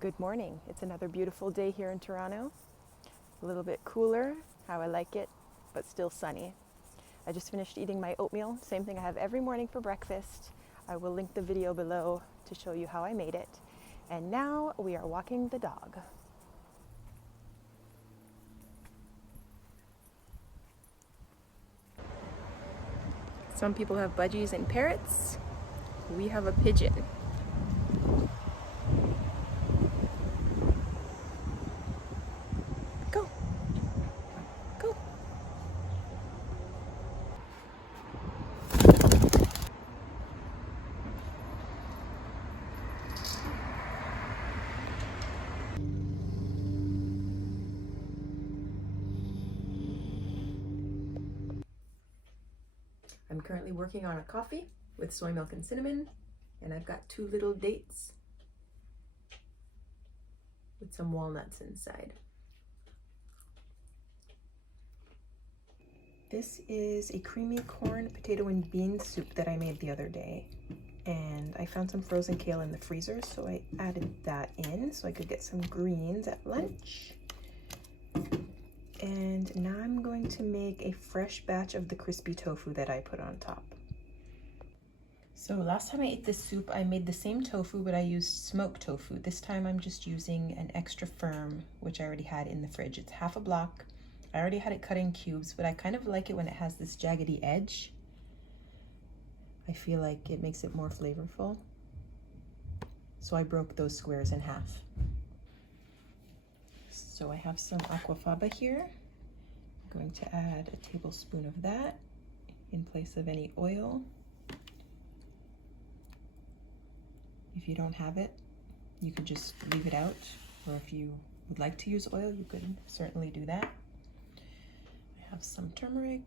Good morning. It's another beautiful day here in Toronto. A little bit cooler, how I like it, but still sunny. I just finished eating my oatmeal, same thing I have every morning for breakfast. I will link the video below to show you how I made it. And now we are walking the dog. Some people have budgies and parrots. We have a pigeon. Go, go. I'm currently working on a coffee with soy milk and cinnamon, and I've got 2 little dates with some walnuts inside. This is a creamy corn, potato, and bean soup that I made the other day. And I found some frozen kale in the freezer, so I added that in so I could get some greens at lunch. And now I'm going to make a fresh batch of the crispy tofu that I put on top. So last time I ate this soup, I made the same tofu, but I used smoked tofu. This time I'm just using an extra firm, which I already had in the fridge. It's half a block. I already had it cut in cubes, but I kind of like it when it has this jaggedy edge. I feel like it makes it more flavorful. So I broke those squares in half. So I have some aquafaba here. I'm going to add a tablespoon of that in place of any oil. If you don't have it, you could just leave it out, or if you would like to use oil, you could certainly do that. I have some turmeric,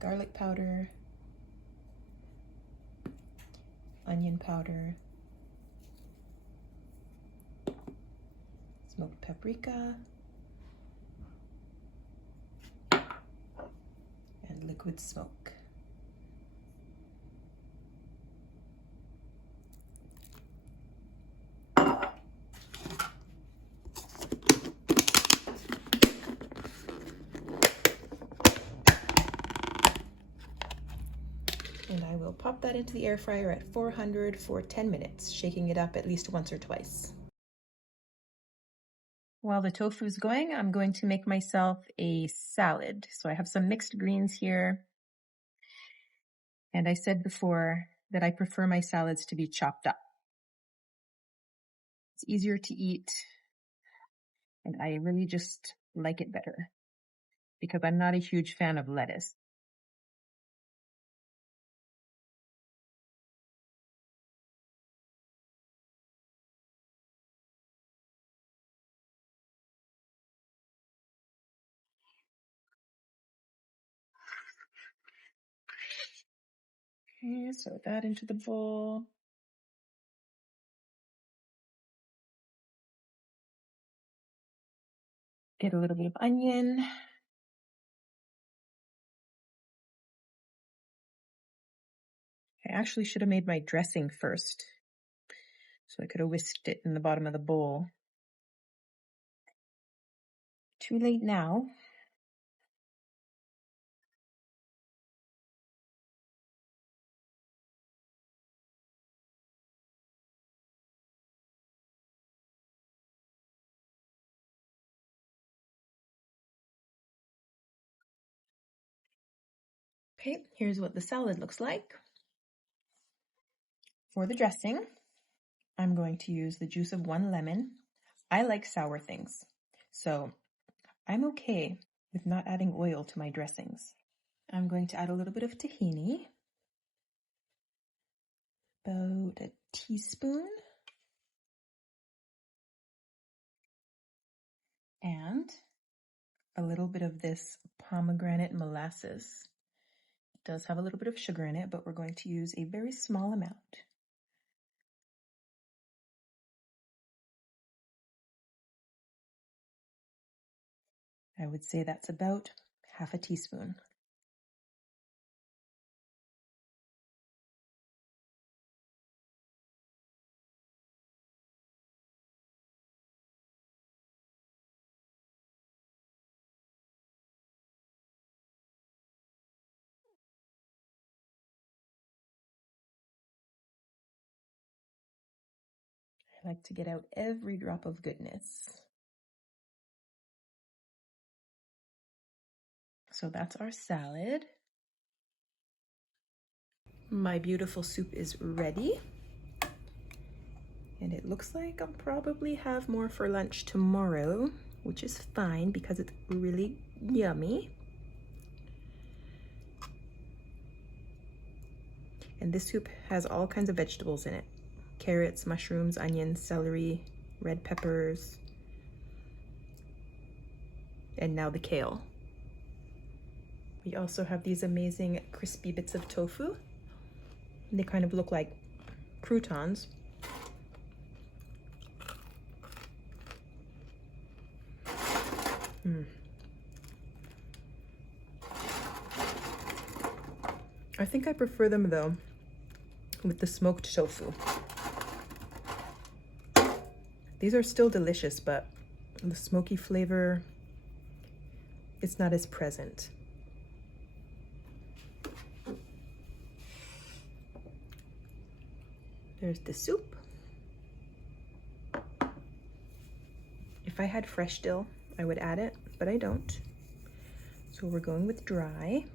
garlic powder, onion powder, smoked paprika, and liquid smoke. And I will pop that into the air fryer at 400 for 10 minutes, shaking it up at least once or twice. While the tofu's going, I'm going to make myself a salad. So I have some mixed greens here. And I said before that I prefer my salads to be chopped up. It's easier to eat, and I really just like it better because I'm not a huge fan of lettuce. Okay, so that into the bowl. Get a little bit of onion. I actually should have made my dressing first, so I could have whisked it in the bottom of the bowl. Too late now. Okay, here's what the salad looks like. For the dressing, I'm going to use the juice of 1 lemon. I like sour things, so I'm okay with not adding oil to my dressings. I'm going to add a little bit of tahini, about a teaspoon, and a little bit of this pomegranate molasses. It does have a little bit of sugar in it, but we're going to use a very small amount. I would say that's about half a teaspoon. I like to get out every drop of goodness. So that's our salad. My beautiful soup is ready. And it looks like I'll probably have more for lunch tomorrow, which is fine because it's really yummy. And this soup has all kinds of vegetables in it. Carrots, mushrooms, onions, celery, red peppers, and now the kale. We also have these amazing crispy bits of tofu. They kind of look like croutons. I think I prefer them though with the smoked tofu. These are still delicious, but the smoky flavor, it's not as present. There's the soup. If I had fresh dill, I would add it, but I don't. So we're going with dry.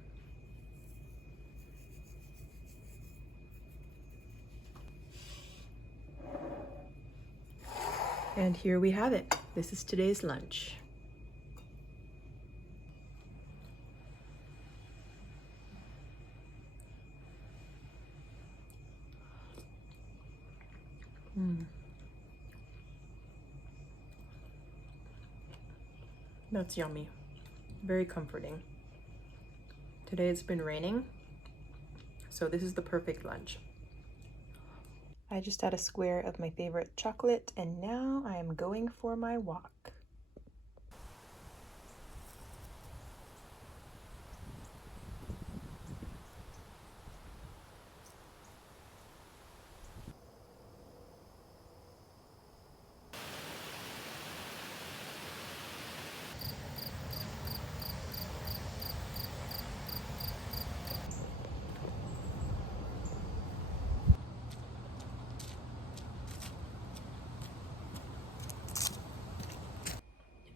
And here we have it. This is today's lunch. That's yummy. Very comforting. Today it's been raining, so this is the perfect lunch. I just had a square of my favorite chocolate, and now I am going for my walk.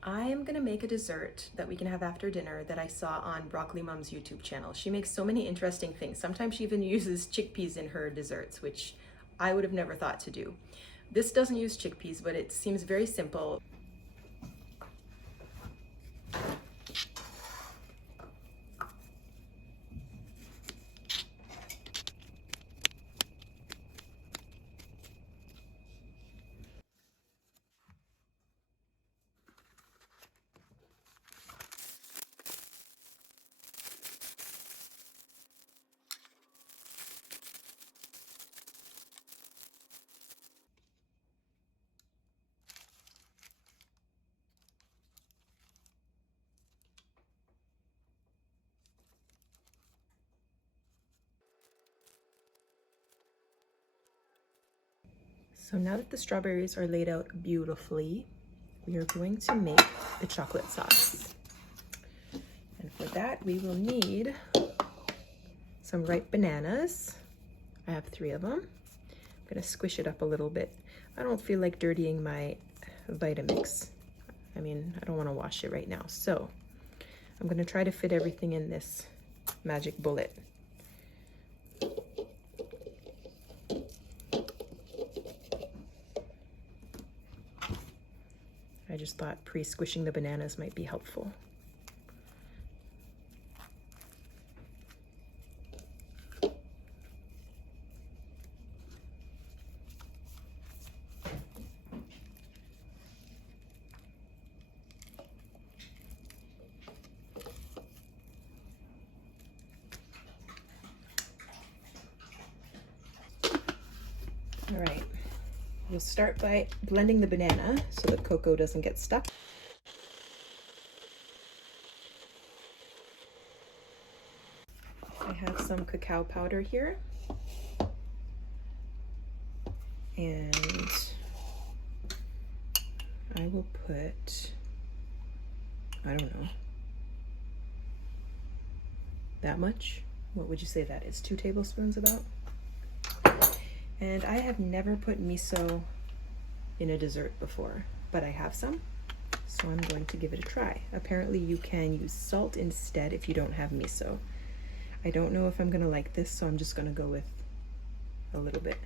I am gonna make a dessert that we can have after dinner that I saw on Broccoli Mom's YouTube channel. She makes so many interesting things. Sometimes she even uses chickpeas in her desserts, which I would have never thought to do. This doesn't use chickpeas, but it seems very simple. So now that the strawberries are laid out beautifully, we are going to make the chocolate sauce. And for that, we will need some ripe bananas. I have 3 of them. I'm gonna squish it up a little bit. I don't feel like dirtying my Vitamix. I mean, I don't wanna wash it right now. So I'm gonna try to fit everything in this magic bullet. I just thought pre-squishing the bananas might be helpful. All right, we'll start by blending the banana so the cocoa doesn't get stuck. I have some cacao powder here, and I will put, I don't know, that much? What would you say that is? 2 tablespoons about? And I have never put miso in a dessert before, but I have some, so I'm going to give it a try. Apparently you can use salt instead if you don't have miso. I don't know if I'm gonna like this, so I'm just gonna go with a little bit.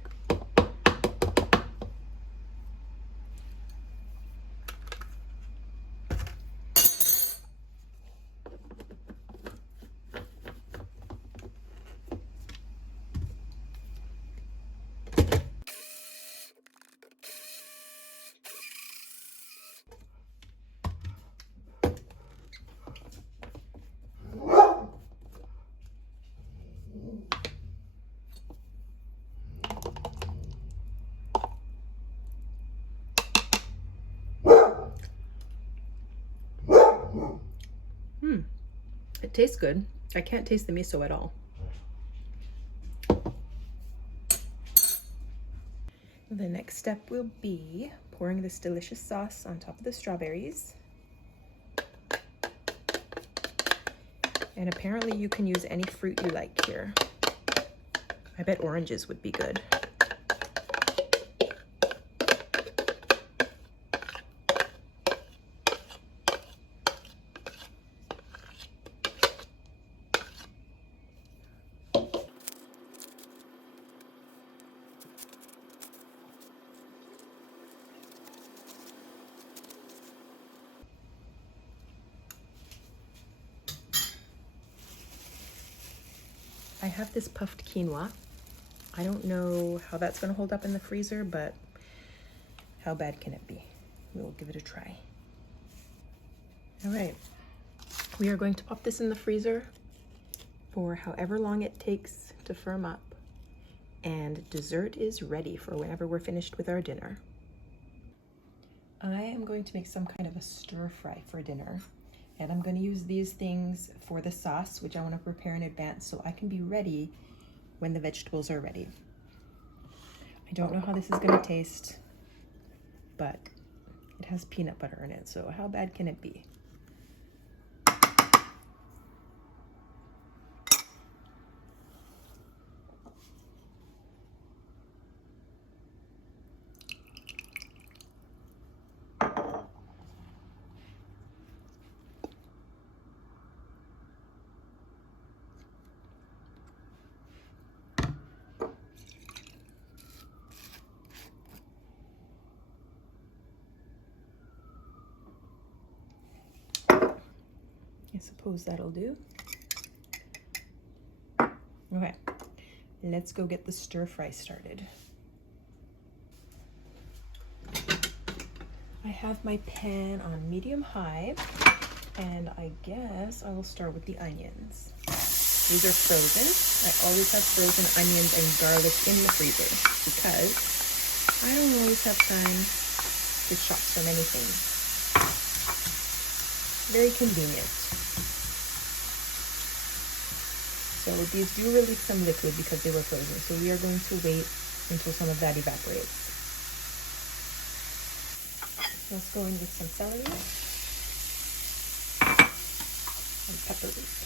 It tastes good. I can't taste the miso at all. The next step will be pouring this delicious sauce on top of the strawberries. And apparently you can use any fruit you like here. I bet oranges would be good. I have this puffed quinoa. I don't know how that's going to hold up in the freezer, but how bad can it be? We'll give it a try. All right, we are going to pop this in the freezer for however long it takes to firm up, and dessert is ready for whenever we're finished with our dinner. I am going to make some kind of a stir fry for dinner. And I'm going to use these things for the sauce, which I want to prepare in advance so I can be ready when the vegetables are ready. I don't know how this is going to taste, but it has peanut butter in it, so how bad can it be? I suppose that'll do. Okay, let's go get the stir fry started. I have my pan on medium-high, and I guess I will start with the onions. These are frozen. I always have frozen onions and garlic in the freezer because I don't always have time to shop so many things. Very convenient. So these do release some liquid because they were frozen. So we are going to wait until some of that evaporates. Let's go in with some celery and peppers.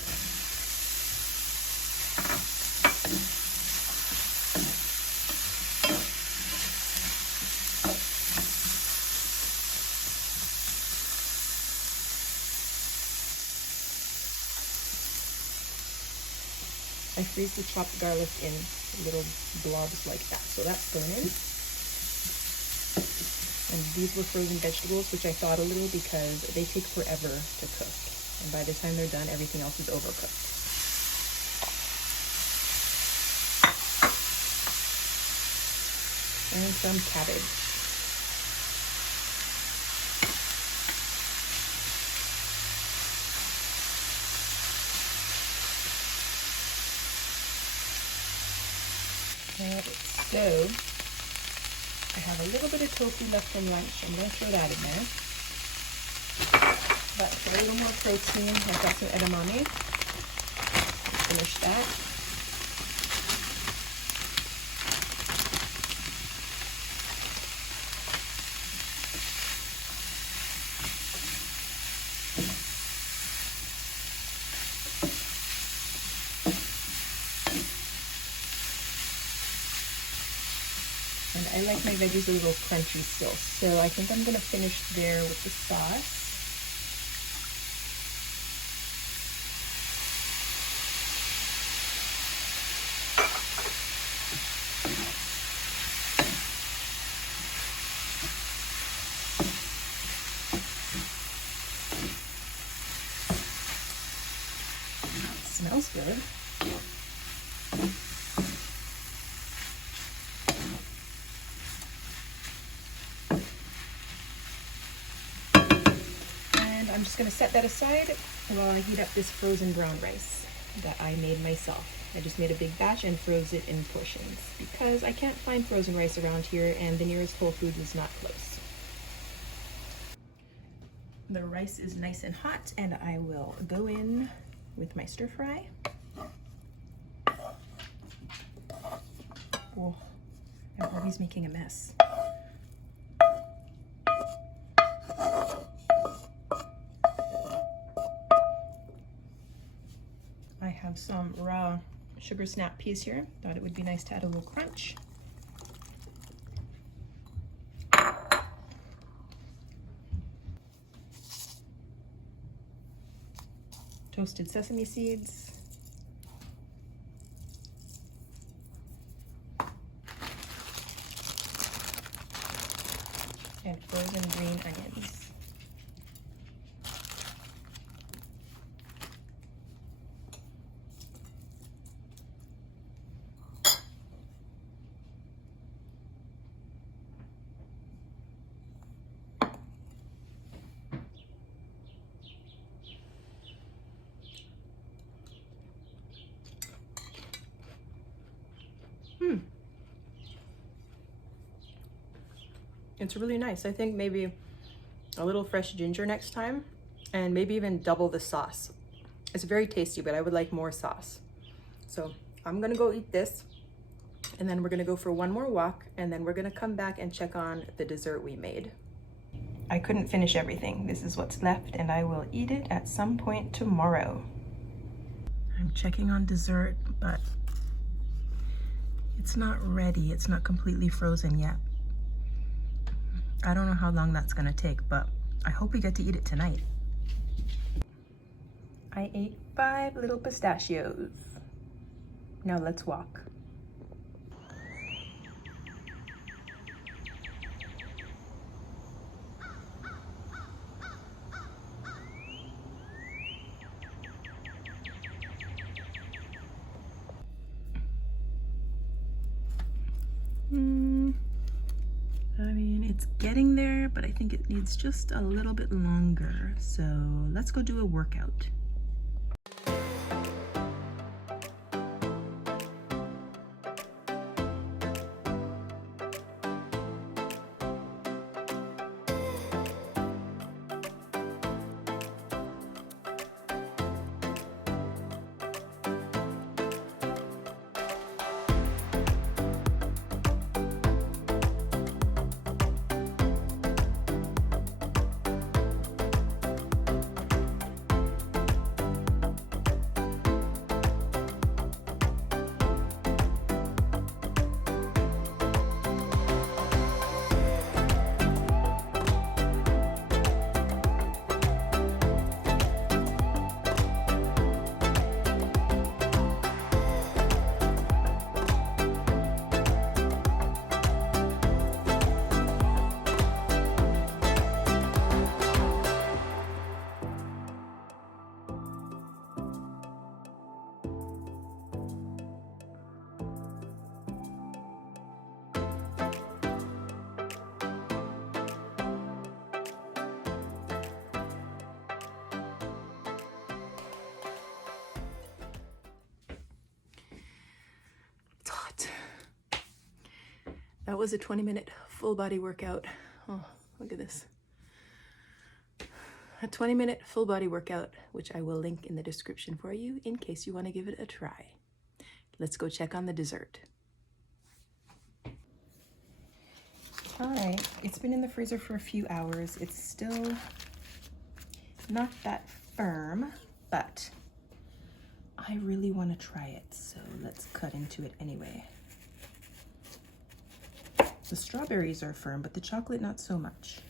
I freeze the chopped garlic in little blobs like that. So that's going in. And these were frozen vegetables, which I thought a little because they take forever to cook. And by the time they're done, everything else is overcooked. And some cabbage. Alright, so I have a little bit of tofu left from lunch. I'm going to throw that in there. But for a little more protein, I've got some edamame. Finish that. I like my veggies a little crunchy still, so I think I'm gonna finish there with the sauce. Smells good. And I'm just going to set that aside while I heat up this frozen brown rice that I made myself. I just made a big batch and froze it in portions because I can't find frozen rice around here and the nearest Whole Foods is not close. The rice is nice and hot and I will go in with my stir fry. Oh, I'm always making a mess. I have some raw sugar snap peas here. Thought it would be nice to add a little crunch. Toasted sesame seeds. And frozen green onions. It's really nice. I think maybe a little fresh ginger next time and maybe even double the sauce. It's very tasty, but I would like more sauce. So I'm gonna go eat this and then we're gonna go for one more walk and then we're gonna come back and check on the dessert we made. I couldn't finish everything. This is what's left and I will eat it at some point tomorrow. I'm checking on dessert, but it's not ready. It's not completely frozen yet. I don't know how long that's gonna take, but I hope we get to eat it tonight. I ate 5 little pistachios. Now let's walk. I mean, it's getting there, but I think it needs just a little bit longer. So let's go do a workout. That was a 20-minute full body workout. Oh, look at this. A 20-minute full body workout, which I will link in the description for you in case you want to give it a try. Let's go check on the dessert. All right, it's been in the freezer for a few hours. It's still not that firm, but I really want to try it. So let's cut into it anyway. The strawberries are firm, but the chocolate not so much.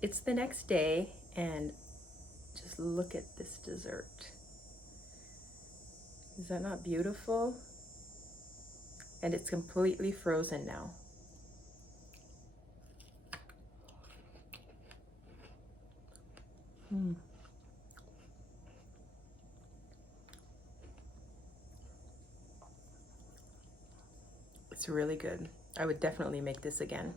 It's the next day, and just look at this dessert. Is that not beautiful? And it's completely frozen now. It's really good. I would definitely make this again.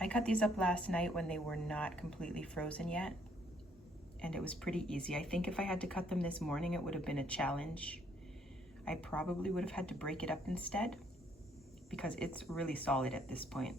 I cut these up last night when they were not completely frozen yet, and it was pretty easy. I think if I had to cut them this morning, it would have been a challenge. I probably would have had to break it up instead because it's really solid at this point.